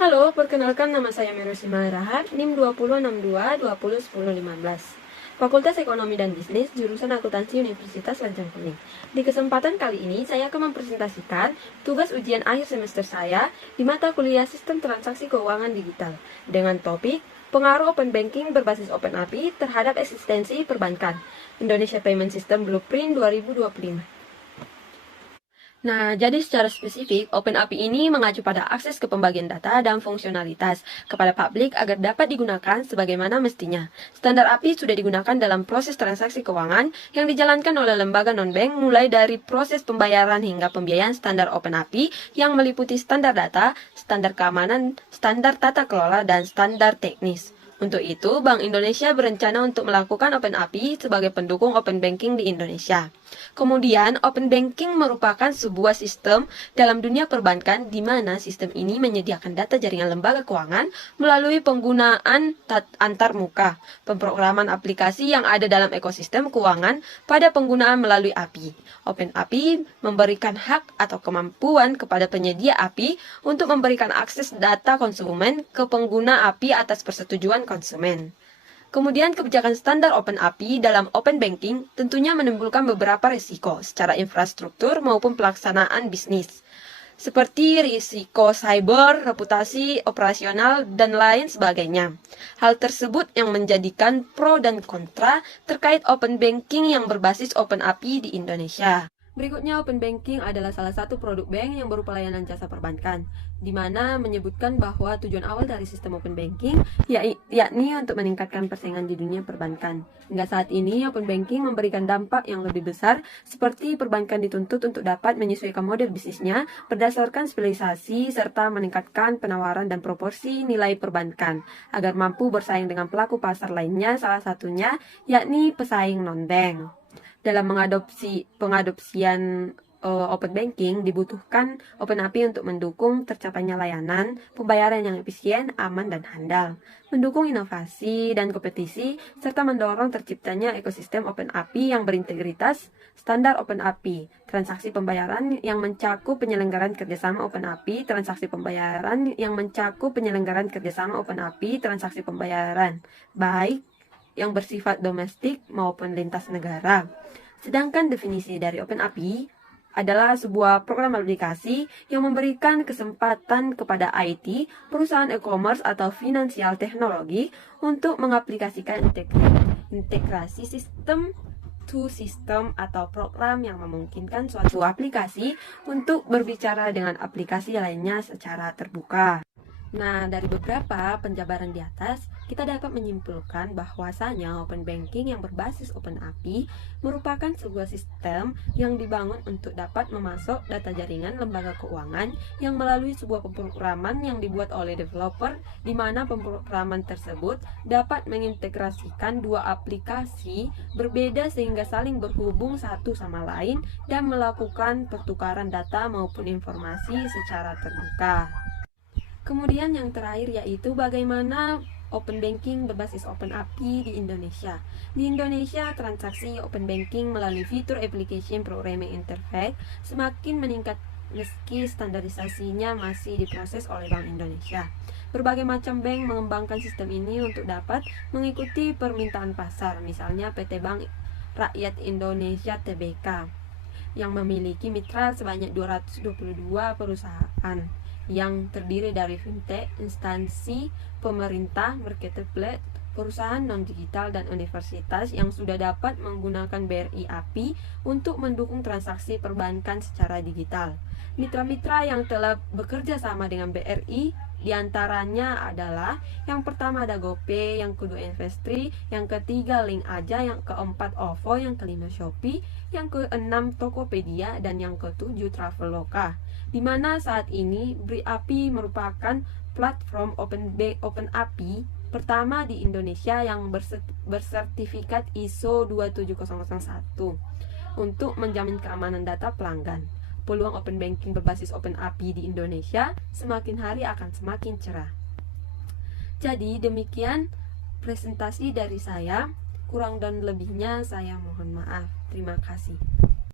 Halo, perkenalkan nama saya Merusima Rahat, NIM 2062 201015. Fakultas Ekonomi dan Bisnis, jurusan Akuntansi Universitas Lancang Kuning. Di kesempatan kali ini, saya akan mempresentasikan tugas ujian akhir semester saya di mata kuliah Sistem Transaksi Keuangan Digital dengan topik Pengaruh Open Banking berbasis Open API terhadap eksistensi perbankan. Indonesia Payment System Blueprint 2025. Nah, jadi secara spesifik, Open API ini mengacu pada akses ke pembagian data dan fungsionalitas kepada publik agar dapat digunakan sebagaimana mestinya. Standar API sudah digunakan dalam proses transaksi keuangan yang dijalankan oleh lembaga non-bank mulai dari proses pembayaran hingga pembiayaan standar Open API yang meliputi standar data, standar keamanan, standar tata kelola, dan standar teknis. Untuk itu, Bank Indonesia berencana untuk melakukan Open API sebagai pendukung Open Banking di Indonesia. Kemudian, Open Banking merupakan sebuah sistem dalam dunia perbankan di mana sistem ini menyediakan data jaringan lembaga keuangan melalui penggunaan antarmuka, pemrograman aplikasi yang ada dalam ekosistem keuangan pada penggunaan melalui API. Open API memberikan hak atau kemampuan kepada penyedia API untuk memberikan akses data konsumen ke pengguna API atas persetujuan konsumen. Kemudian kebijakan standar Open API dalam Open Banking tentunya menimbulkan beberapa risiko secara infrastruktur maupun pelaksanaan bisnis, seperti risiko cyber, reputasi, operasional, dan lain sebagainya. Hal tersebut yang menjadikan pro dan kontra terkait Open Banking yang berbasis Open API di Indonesia. Berikutnya, Open Banking adalah salah satu produk bank yang berupa layanan jasa perbankan, di mana menyebutkan bahwa tujuan awal dari sistem Open Banking yakni untuk meningkatkan persaingan di dunia perbankan. Hingga saat ini, Open Banking memberikan dampak yang lebih besar, seperti perbankan dituntut untuk dapat menyesuaikan model bisnisnya berdasarkan spesialisasi serta meningkatkan penawaran dan proporsi nilai perbankan agar mampu bersaing dengan pelaku pasar lainnya, salah satunya yakni pesaing non-bank. Dalam pengadopsian Open Banking dibutuhkan Open API untuk mendukung tercapainya layanan pembayaran yang efisien, aman, dan handal, mendukung inovasi dan kompetisi, serta mendorong terciptanya ekosistem Open API yang berintegritas. Standar Open API, transaksi pembayaran yang mencakup penyelenggaraan kerjasama Open API, transaksi pembayaran yang mencakup penyelenggaraan kerjasama Open API, transaksi pembayaran, baik yang bersifat domestik maupun lintas negara. Sedangkan definisi dari Open API adalah sebuah program aplikasi yang memberikan kesempatan kepada IT, perusahaan e-commerce atau finansial teknologi untuk mengaplikasikan integrasi sistem to sistem atau program yang memungkinkan suatu aplikasi untuk berbicara dengan aplikasi lainnya secara terbuka. Nah, dari beberapa penjabaran di atas, kita dapat menyimpulkan bahwasanya Open Banking yang berbasis Open API merupakan sebuah sistem yang dibangun untuk dapat memasok data jaringan lembaga keuangan yang melalui sebuah pemrograman yang dibuat oleh developer, di mana pemrograman tersebut dapat mengintegrasikan dua aplikasi berbeda sehingga saling berhubung satu sama lain dan melakukan pertukaran data maupun informasi secara terbuka. Kemudian yang terakhir yaitu bagaimana Open Banking berbasis Open API di Indonesia. Di Indonesia, transaksi Open Banking melalui fitur Application Programming Interface semakin meningkat meski standarisasinya masih diproses oleh Bank Indonesia. Berbagai macam bank mengembangkan sistem ini untuk dapat mengikuti permintaan pasar, misalnya PT Bank Rakyat Indonesia Tbk yang memiliki mitra sebanyak 222 perusahaan yang terdiri dari fintech, instansi pemerintah, marketplace, perusahaan non-digital, dan universitas yang sudah dapat menggunakan BRI API untuk mendukung transaksi perbankan secara digital. Mitra-mitra yang telah bekerja sama dengan BRI diantaranya adalah yang pertama ada GoPay, yang kedua Investri, yang ketiga Link Aja, yang keempat OVO, yang kelima Shopee, yang keenam Tokopedia, dan yang ketujuh Traveloka. Di mana saat ini BRI API merupakan platform Open API pertama di Indonesia yang bersertifikat ISO 27001 untuk menjamin keamanan data pelanggan. Peluang Open Banking berbasis Open API di Indonesia semakin hari akan semakin cerah. Jadi demikian presentasi dari saya, kurang dan lebihnya saya mohon maaf. Terima kasih.